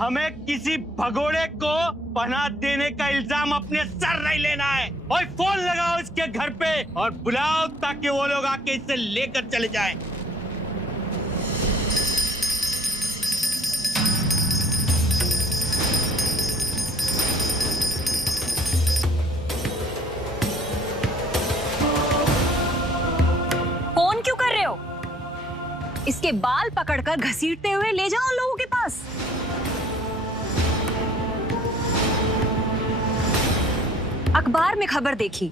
हमें किसी भगोड़े को पनाह देने का इल्जाम अपने सर नहीं लेना है। और फोन लगाओ इसके घर पे और बुलाओ ताकि वो लोग आके इसे लेकर चले जाएं। फोन क्यों कर रहे हो? इसके बाल पकड़कर घसीटते हुए ले जाओ लोगों के पास। अखबार में खबर देखी,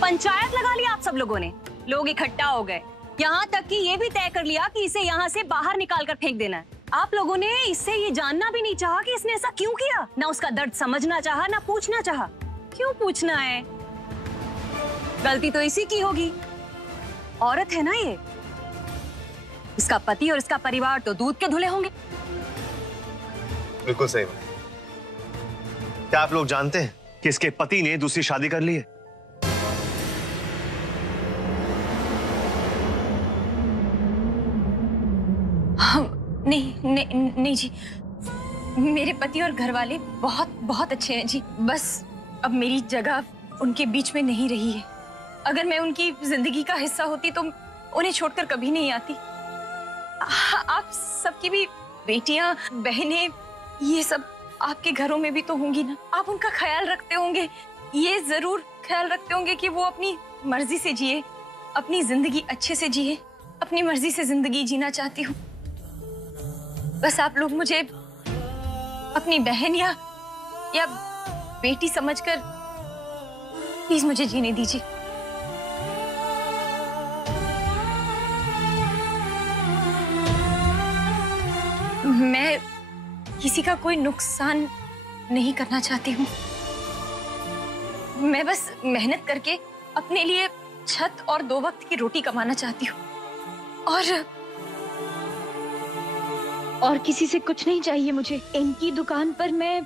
पंचायत लगा ली आप सब लोगों ने, लोग इकट्ठा हो गए, यहाँ तक कि ये भी तय कर लिया कि इसे यहाँ से बाहर निकाल कर फेंक देना है। आप लोगों ने इससे ये जानना भी नहीं चाहा कि इसने ऐसा क्यों किया, ना उसका दर्द समझना चाहा, ना पूछना चाहा। क्यों पूछना है? गलती तो इसी की होगी, औरत है ना ये। इसका पति और इसका परिवार तो दूध के धुले होंगे। बिल्कुल सही। क्या आप लोग जानते हैं कि इसके पति ने दूसरी शादी कर ली है? नहीं जी, मेरे पति और घरवाले बहुत बहुत अच्छे हैं जी। बस अब मेरी जगह उनके बीच में नहीं रही है। अगर मैं उनकी जिंदगी का हिस्सा होती तो उन्हें छोड़कर कभी नहीं आती। आप सबकी भी बेटियां, बहनें, ये सब आपके घरों में भी तो होंगी ना। आप उनका ख्याल रखते होंगे, ये जरूर ख्याल रखते होंगे कि वो अपनी मर्जी से जिए, अपनी जिंदगी अच्छे से जिए। अपनी मर्जी से जिंदगी जीना चाहती हूँ। बस आप लोग मुझे अपनी बहन या बेटी समझकर प्लीज मुझे जीने दीजिए। मैं किसी का कोई नुकसान नहीं करना चाहती हूँ। मैं बस मेहनत करके अपने लिए छत और 2 वक्त की रोटी कमाना चाहती हूँ और किसी से कुछ नहीं चाहिए मुझे। इनकी दुकान पर मैं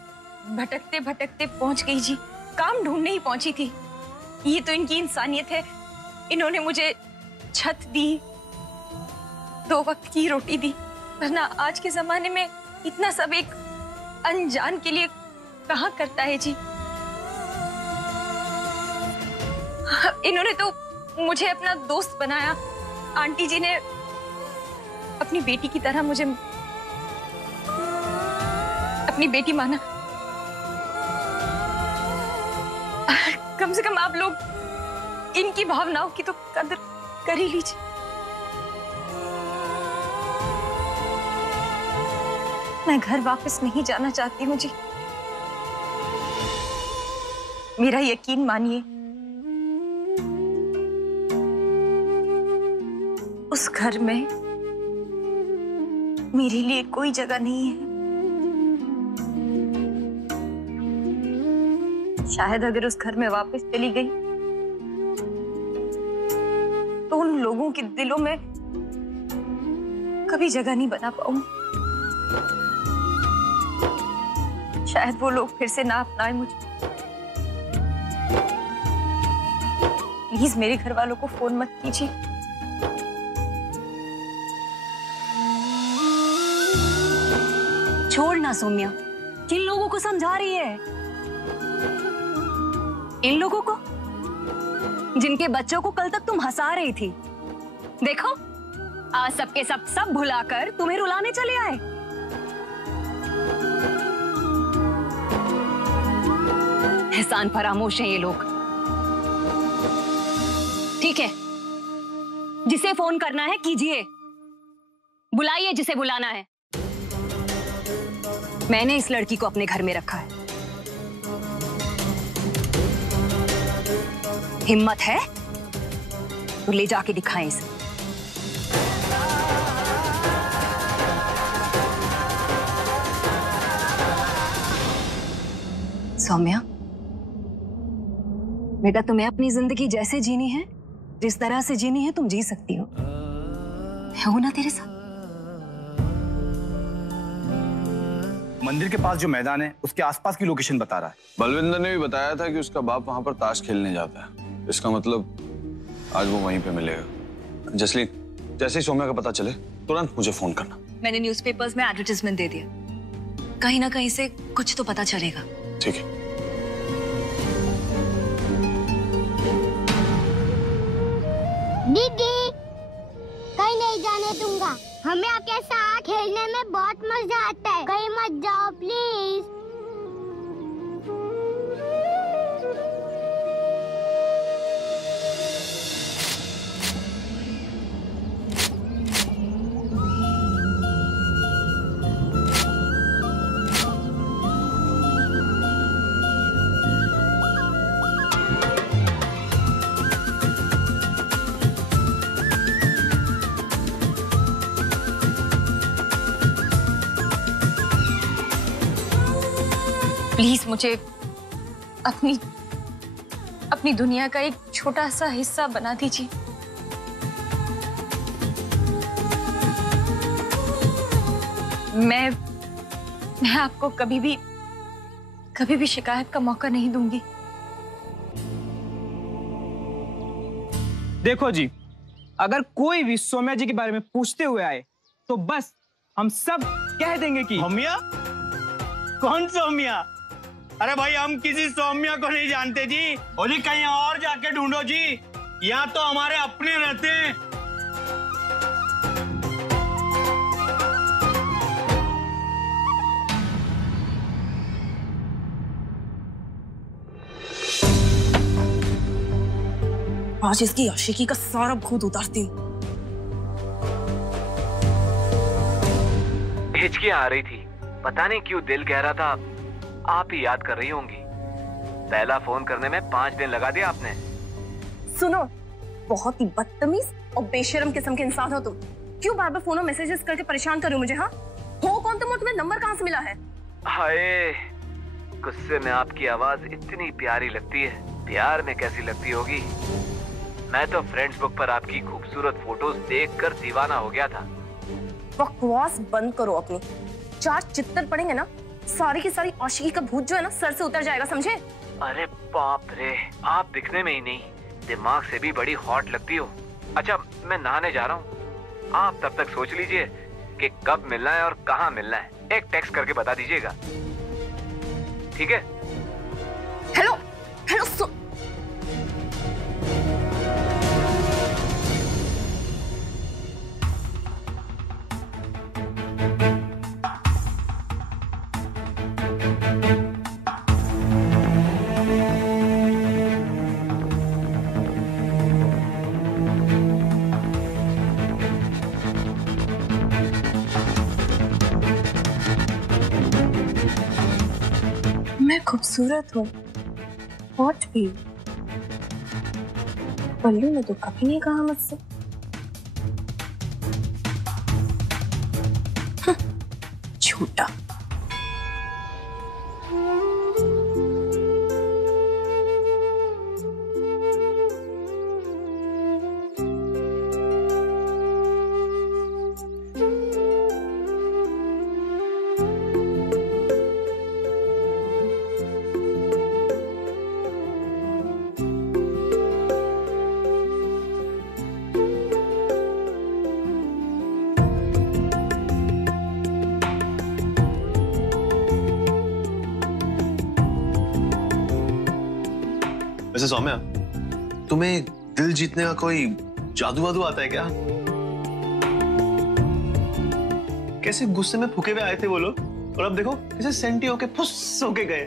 भटकते भटकते पहुंच गई जी। काम ढूंढने ही पहुंची थी। ये तो इनकी इंसानियत है। इन्होंने मुझे छत दी, 2 वक्त की रोटी दी, वरना आज के जमाने में इतना सब एक अनजान के लिए कहाँ करता है जी। इन्होंने तो मुझे अपना दोस्त बनाया। आंटी जी ने अपनी बेटी की तरह मुझे अपनी बेटी माना। कम से कम आप लोग इनकी भावनाओं की तो कदर कर ही लीजिए। मैं घर वापस नहीं जाना चाहती हूँ जी। मेरा यकीन मानिए, उस घर में मेरे लिए कोई जगह नहीं है। शायद अगर उस घर में वापस चली गई तो उन लोगों के दिलों में कभी जगह नहीं बना पाऊंगी। शायद वो लोग फिर से ना अपनाए मुझे। प्लीज मेरे घर वालों को फोन मत कीजिए। छोड़ना सौम्या, किन लोगों को समझा रही है? इन लोगों को जिनके बच्चों को कल तक तुम हंसा रही थी। देखो आज सबके सब भुलाकर तुम्हें रुलाने चले आए। एहसान फरामोश हैं ये लोग। ठीक है, जिसे फोन करना है कीजिए, बुलाइए जिसे बुलाना है। मैंने इस लड़की को अपने घर में रखा है। हिम्मत है तो ले जाके दिखाएं इसे। सौम्या बेटा, तुम्हें अपनी जिंदगी जैसे जीनी है, जिस तरह से जीनी है, तुम जी सकती हो। मैं हूं ना तेरे साथ। मंदिर के पास जो मैदान है उसके आसपास की लोकेशन बता रहा है। बलविंदर ने भी बताया था कि उसका बाप वहां पर ताश खेलने जाता है। इसका मतलब आज वो वहीं पे मिलेगा। जसली, जैसे ही सौम्या का पता चले तुरंत मुझे फोन करना। मैंने न्यूज़पेपर्स में एडवर्टाइजमेंट दे दिया। कहीं ना कहीं से कुछ तो पता चलेगा। ठीक है। दीदी, कहीं नहीं जाने दूंगा। हमें आपके साथ खेलने में बहुत मजा आता है। कहीं मत जाओ प्लीज। प्लीज मुझे अपनी दुनिया का एक छोटा सा हिस्सा बना दीजिए। मैं आपको कभी भी शिकायत का मौका नहीं दूंगी। देखो जी, अगर कोई भी सौम्या जी के बारे में पूछते हुए आए तो बस हम सब कह देंगे कि सौम्या? कौन सौम्या? अरे भाई, हम किसी सौम्या को नहीं जानते जी। ओ जी, कहीं और जाके ढूंढो जी, यहाँ तो हमारे अपने रहते हैं। आज इसकी आशिकी का सारा भूत उतारती हूँ। हिचकियां आ रही थी, पता नहीं क्यों दिल कह रहा था आप ही याद कर रही होंगी। पहला फोन करने में 5 दिन लगा दिया आपने। सुनो, बहुत ही बदतमीज और बेशर्म किस्म के इंसान हो तुम। क्यों बार बार फोन और मैसेजेस करके परेशान कर रहे हो मुझे? हाँ, हो कौन तुम और तुम्हें नंबर कहाँ से मिला है? हाय, गुस्से में आपकी आवाज इतनी प्यारी लगती है। प्यार में कैसी लगती होगी? मैं तो फ्रेंड्स बुक पर आपकी खूबसूरत फोटोज देखकर दीवाना हो गया था। बकवास बंद करो अपनी। 4 चित्तर पड़ेंगे ना, सारी की सारी आशिकी का भूत जो है ना सर से उतर जाएगा, समझे? अरे बाप रे, आप दिखने में ही नहीं, दिमाग से भी बड़ी हॉट लगती हो। अच्छा, मैं नहाने जा रहा हूँ, आप तब तक सोच लीजिए कि कब मिलना है और कहाँ मिलना है। एक टेक्स्ट करके बता दीजिएगा, ठीक है? हेलो मैं खूबसूरत हूँ, हॉट भी। पल्लू ने तो कभी नहीं कहा मुझसे। झूठा। वैसे सौम्या, तुम्हें दिल जीतने का कोई जादू वादू आता है क्या? कैसे गुस्से में फूके हुए आए थे वो लोग, और अब देखो कैसे सेंटी होके फुस होके गए।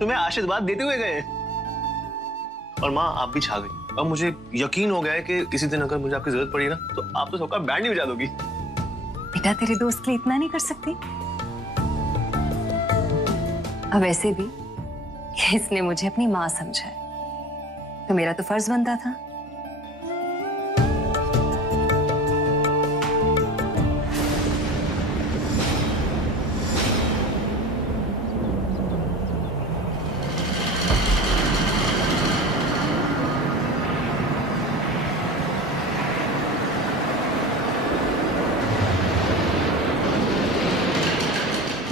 तुम्हें आशीर्वाद देते हुए गए। और माँ, आप भी छा गई। अब मुझे यकीन हो गया है कि किसी दिन अगर मुझे आपकी जरूरत पड़ी ना, तो आप तो सबका बैंड ही बजा दोगी। बेटा, तेरे दोस्त के लिए इतना नहीं कर सकती? अब ऐसे भी इसने मुझे अपनी माँ समझा है, तो मेरा तो फर्ज बनता था।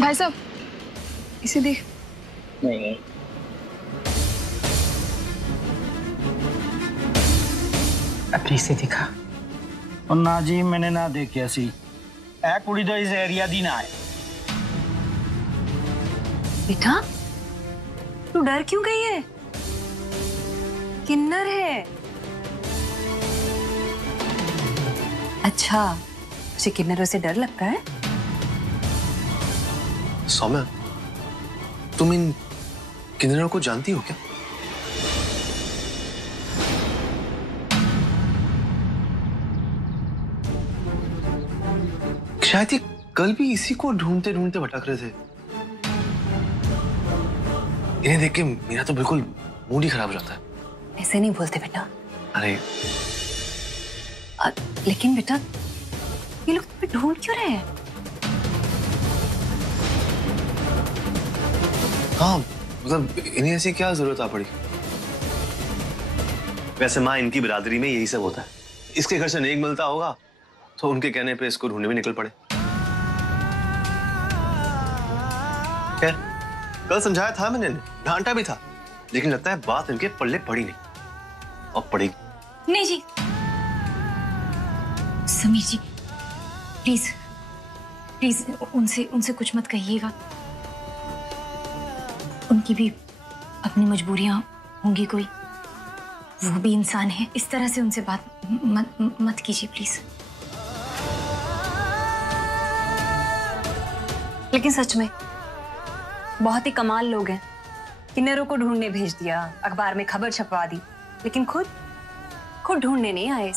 भाई साहब, इसे देख। नहीं, अपनी से दिखा। और ना जी, मैंने ना देखी सी ए कुड़ी तो इस एरिया दी ना है। बेटा तू डर क्यों गई है? किन्नर है। अच्छा उसे किन्नरों से डर लगता है? सौम्या, तुम इन किन्नरों को जानती हो क्या? शायद ये कल भी इसी को ढूंढते ढूंढते भटक रहे थे। इन्हें देख के मेरा तो बिल्कुल मूड ही खराब हो जाता है। ऐसे नहीं बोलते बेटा। अरे लेकिन बेटा ये लोग तुम्हें ढूंढ क्यों रहे हैं? हाँ मतलब इन्हें ऐसी क्या जरूरत आ पड़ी? वैसे माँ इनकी बिरादरी में यही सब होता है। इसके घर से नेक मिलता होगा तो उनके कहने पे इसको ढूंढने में निकल पड़े। खैर कल समझाया था मैंने, डांटा भी था, लेकिन लगता है बात इनके पल्ले पड़ी नहीं और पड़ेगी नहीं जी। समीर जी प्लीज प्लीज उनसे कुछ मत कहिएगा। उनकी भी अपनी मजबूरियां होंगी कोई, वो भी इंसान है। इस तरह से उनसे बात मत कीजिए प्लीज। लेकिन सच में बहुत ही कमाल लोग हैं। किन्नरों को ढूंढने भेज दिया, अखबार में खबर छपवा दी, लेकिन खुद ढूंढने नहीं आए।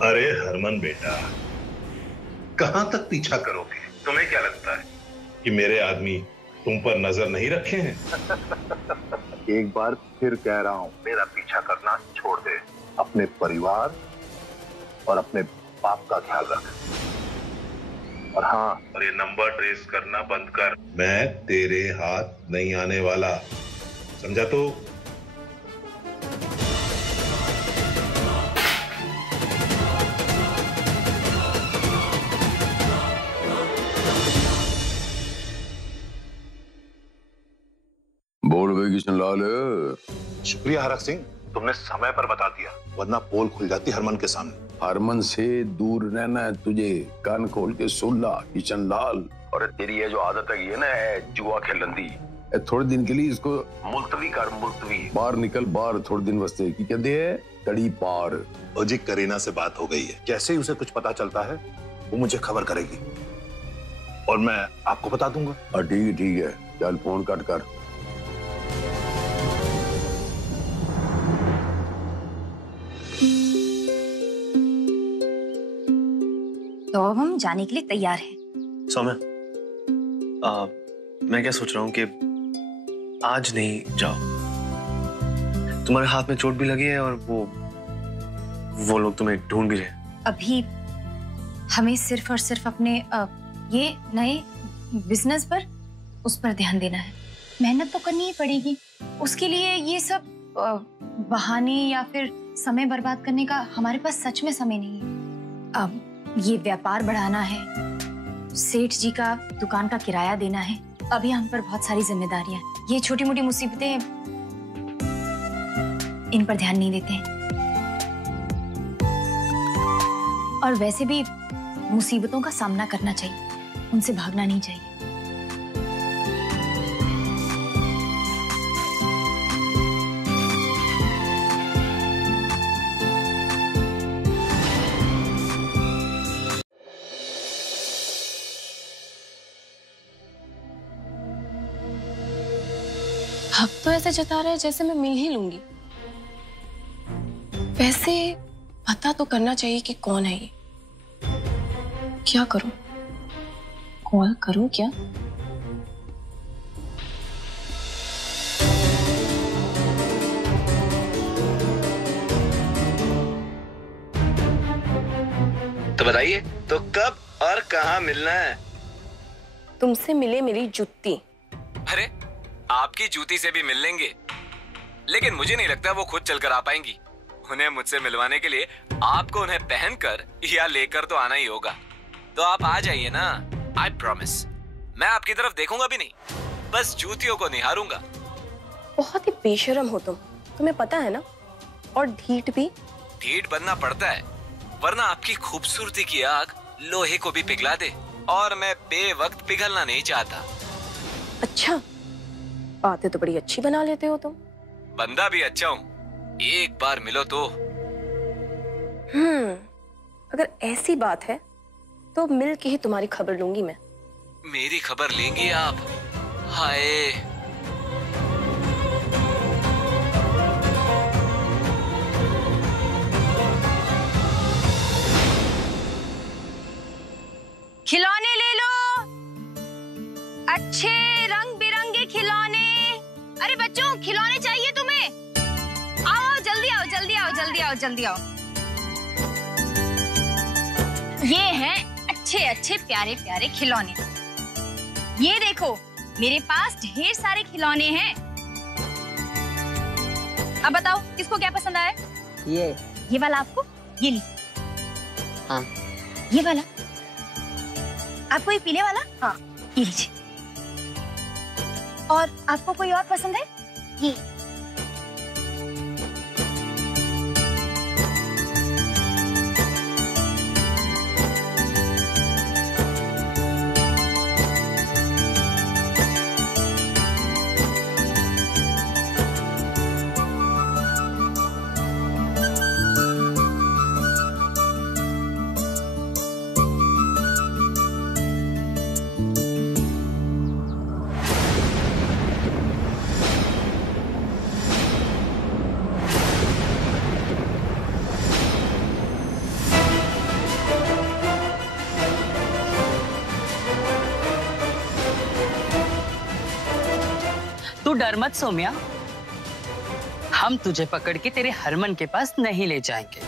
अरे हरमन बेटा, कहां तक पीछा करोगे? तुम्हें क्या लगता है कि मेरे आदमी तुम पर नजर नहीं रखे हैं? एक बार फिर कह रहा हूं, मेरा पीछा करना छोड़ दे। अपने परिवार और अपने बाप का ख्याल रख। और हाँ, और ये नंबर ट्रेस करना बंद कर। मैं तेरे हाथ नहीं आने वाला, समझा? तो बोल भाई किशन लाल। शुक्रिया हरक सिंह, तुमने समय पर बता दिया, वरना पोल खुल जाती हरमन के सामने। हरमन से दूर रहना है तुझे, कान खोल के सुन ला किशन लाल। और तेरी ये जो आदत है ये ना जुआ खेलंदी, थोड़े दिन के लिए इसको मुलतवी कर, मुलतवी। बाहर निकल, बाहर थोड़े दिन वास्ते। की कहते हैं तड़ी पार। अजी करीना से बात हो गई है, जैसे ही उसे कुछ पता चलता है वो मुझे खबर करेगी और मैं आपको बता दूंगा। ठीक है, चल फोन कट कर। तो अब हम जाने के लिए तैयार हैं। सौम्या, मैं क्या सोच रहा हूँ कि आज नहीं जाओ। तुम्हारे हाथ में चोट भी लगी है और वो लोग तुम्हें ढूंढ भी रहे हैं। अभी हमें सिर्फ और सिर्फ अपने ये नए बिजनेस पर, उस पर ध्यान देना है। मेहनत तो करनी ही पड़ेगी, उसके लिए ये सब बहाने या फिर समय बर्बाद करने का हमारे पास सच में समय नहीं है। अब ये व्यापार बढ़ाना है, सेठ जी का दुकान का किराया देना है, अभी हम पर बहुत सारी जिम्मेदारियां। ये छोटी मोटी मुसीबतें, इन पर ध्यान नहीं देते हैं। और वैसे भी मुसीबतों का सामना करना चाहिए, उनसे भागना नहीं चाहिए। अब तो ऐसे जता रहा है जैसे मैं मिल ही लूंगी। वैसे पता तो करना चाहिए कि कौन है ये। क्या करूं? कॉल करूं क्या? तो बताइए, तो कब और कहाँ मिलना है? तुमसे मिले मेरी जुत्ती। अरे आपकी जूती से भी मिल लेंगे, लेकिन मुझे नहीं लगता वो खुद चलकर आ पाएंगी। उन्हें मुझसे मिलवाने के लिए आपको उन्हें पहनकर या लेकर तो आना ही होगा। तो आप आ जाइए ना, आई प्रॉमिस। मैं आपकी तरफ देखूंगा भी नहीं, बस जूतियों को निहारूंगा। बहुत ही बेशरम हो तुम, तुम्हें पता है ना। और ढीठ भी। ढीठ बनना पड़ता है, वरना आपकी खूबसूरती की आग लोहे को भी पिघला दे, और मैं बेवक्त पिघलना नहीं चाहता। अच्छा, बातें तो बड़ी अच्छी बना लेते हो तुम। बंदा भी अच्छा हूँ, एक बार मिलो तो। अगर ऐसी बात है तो मिल के ही तुम्हारी खबर लूंगी मैं। मेरी खबर लेंगी आप? हाय, खिलौने ले लो, अच्छे रंग बिरंगे खिलौने। अरे बच्चों, खिलौने चाहिए तुम्हें? आओ जल्दी आओ, जल्दी आओ, जल्दी आओ, जल्दी आओ। ये हैं अच्छे अच्छे प्यारे प्यारे खिलौने। ये देखो, मेरे पास ढेर सारे खिलौने हैं। अब बताओ किसको क्या पसंद आया? ये वाला आपको? ये लीजिए। हाँ। ये वाला आपको? ये पीले वाला? हाँ। ये लीजिए। और आपको कोई और पसंद है? ये। तू डर मत सोम्या, हम तुझे पकड़ के तेरे हरमन के पास नहीं ले जाएंगे।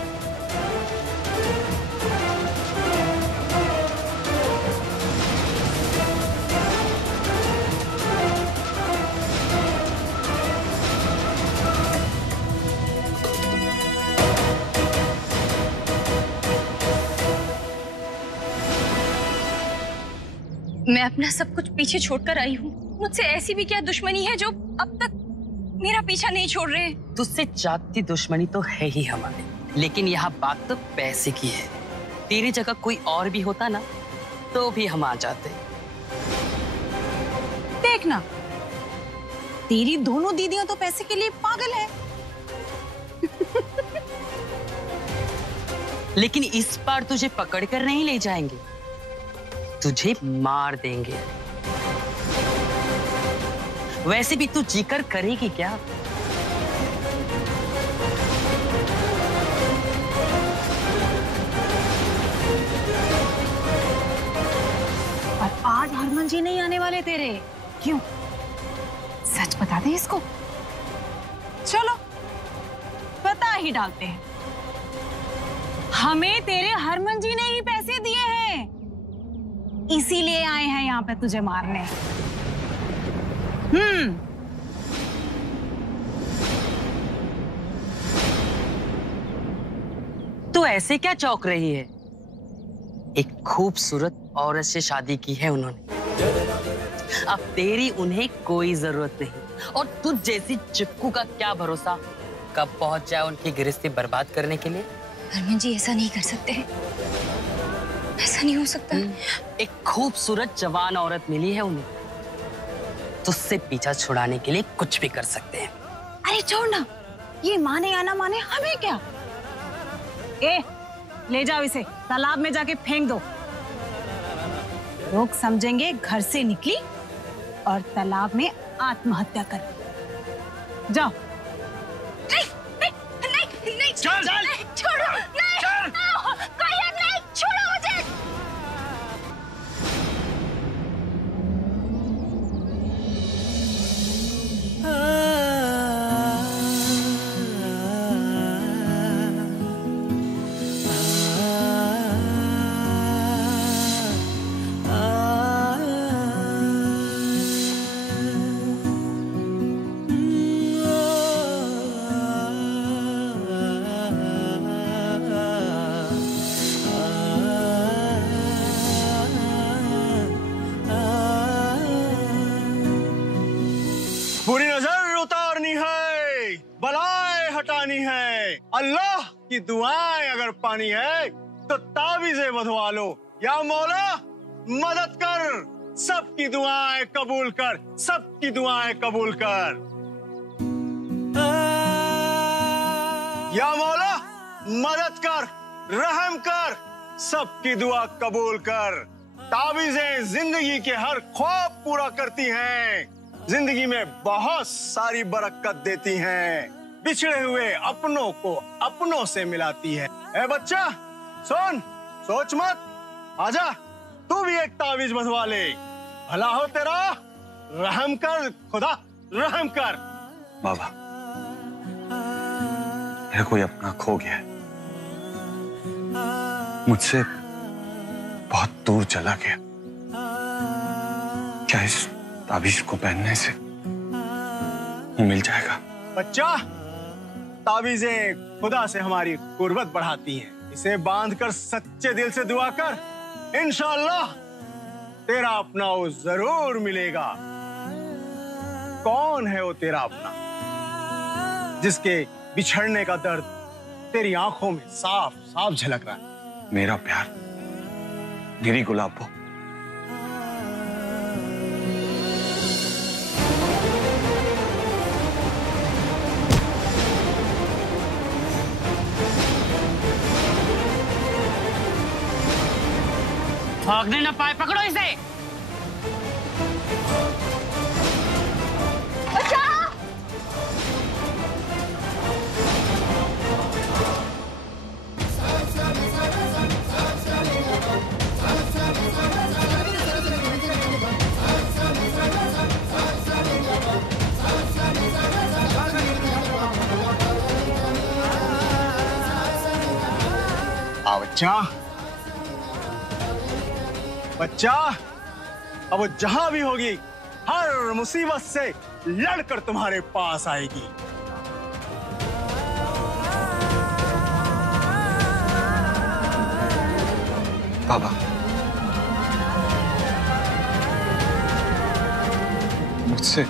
मैं अपना सब कुछ पीछे छोड़कर आई हूँ। मुझसे ऐसी भी क्या दुश्मनी है जो अब तक मेरा पीछा नहीं छोड़ रहे? तुझसे जाती दुश्मनी तो है ही हमारी, लेकिन यहाँ बात तो पैसे की है। तेरी जगह कोई और भी होता ना तो भी हम आ जाते। देखना, तेरी दोनों दीदियां तो पैसे के लिए पागल है। लेकिन इस बार तुझे पकड़ कर नहीं ले जाएंगे, तुझे मार देंगे। वैसे भी तू जीकर करेगी क्या? और आज हरमन जी नहीं आने वाले तेरे। क्यों? सच बता दे इसको। चलो बता ही डालते हैं। हमें तेरे हरमन जी ने ही पैसे दिए हैं, इसीलिए आए हैं यहाँ पे तुझे मारने। तू ऐसे क्या चौंक रही है? एक खूबसूरत औरत से शादी की है उन्होंने, अब तेरी उन्हें कोई जरूरत नहीं। और तुझ जैसी चिपकू का क्या भरोसा कब पहुंच जाए उनकी गिरफ्ती बर्बाद करने के लिए। हरमन जी ऐसा नहीं कर सकते, ऐसा नहीं हो सकता। एक खूबसूरत जवान औरत मिली है उन्हें, तुझसे पीछा छुड़ाने के लिए कुछ भी कर सकते हैं। अरे छोड़ ना, ये माने या ना माने हमें क्या। ए, ले जाओ इसे तालाब में जाके फेंक दो। लोग समझेंगे घर से निकली और तालाब में आत्महत्या कर। जाओ। नहीं नहीं नहीं नहीं, चल चल छोड़ो, नहीं, चल। कोई हाथ नहीं, छोड़ो मुझे। बुरी नजर उतारनी है, बलाएं हटानी है, अल्लाह की दुआएं अगर पानी है तो ताबीज़ें बंधवा लो। या मौला मदद कर, सबकी दुआएं कबूल कर, सबकी दुआएं कबूल कर। या मौला मदद कर, रहम कर, सबकी दुआ कबूल कर। ताबीज़ें जिंदगी के हर ख्वाब पूरा करती हैं, जिंदगी में बहुत सारी बरकत देती हैं, बिछड़े हुए अपनों को अपनों से मिलाती है। ए बच्चा सुन, सोच मत, आजा तू भी एक ताबीज बंधवा ले, भला हो तेरा। रहम कर खुदा, रहम कर। बाबा मेरा कोई अपना खो गया है, मुझसे बहुत दूर चला गया। क्या इस ताबीज को पहनने से वो मिल जाएगा? बच्चा, ताबीजें खुदा से हमारी कुर्बत बढ़ाती हैं, इसे बांधकर सच्चे दिल से दुआ कर, इंशाअल्लाह तेरा अपना वो जरूर मिलेगा। कौन है वो तेरा अपना जिसके बिछड़ने का दर्द तेरी आंखों में साफ साफ झलक रहा है? मेरा प्यार, मेरी गुलाबो। भागने ना पाए, पकड़ो इसे। बच्चा, बच्चा, अब वो जहां भी होगी हर मुसीबत से लड़कर तुम्हारे पास आएगी। बाबा मुझसे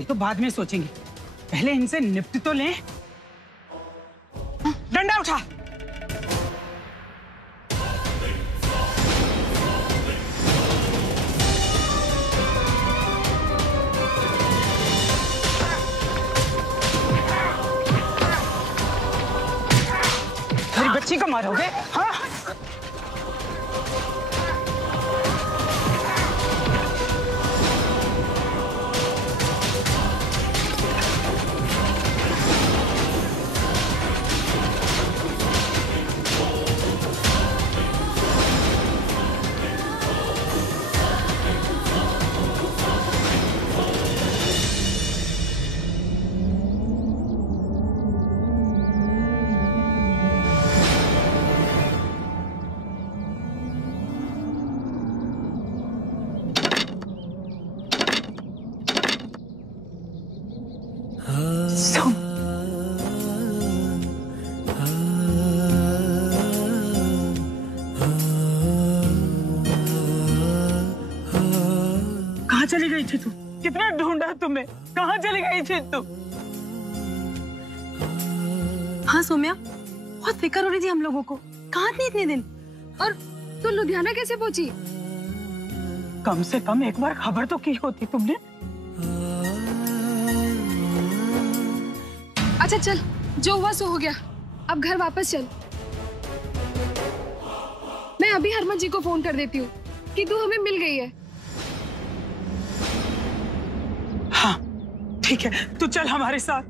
ये तो बाद में सोचेंगे, पहले इनसे निपट तो लें। डंडा उठा। मेरी बच्ची को मारोगे? हाँ? थी तुम? कितना ढूंढा तुम्हें, कहाँ चली गई थी तुम? हाँ सौम्या, बहुत फिक्र हो रही थी हम लोगों को। कहाँ थी इतने दिन? और तू लुधियाना कैसे पहुंची? कम से कम एक बार खबर तो की होती तुमने। अच्छा चल, जो हुआ सो हो गया, अब घर वापस चल। मैं अभी हरमन जी को फोन कर देती हूँ कि तू हमें मिल गई है। हाँ ठीक है, तू चल हमारे साथ।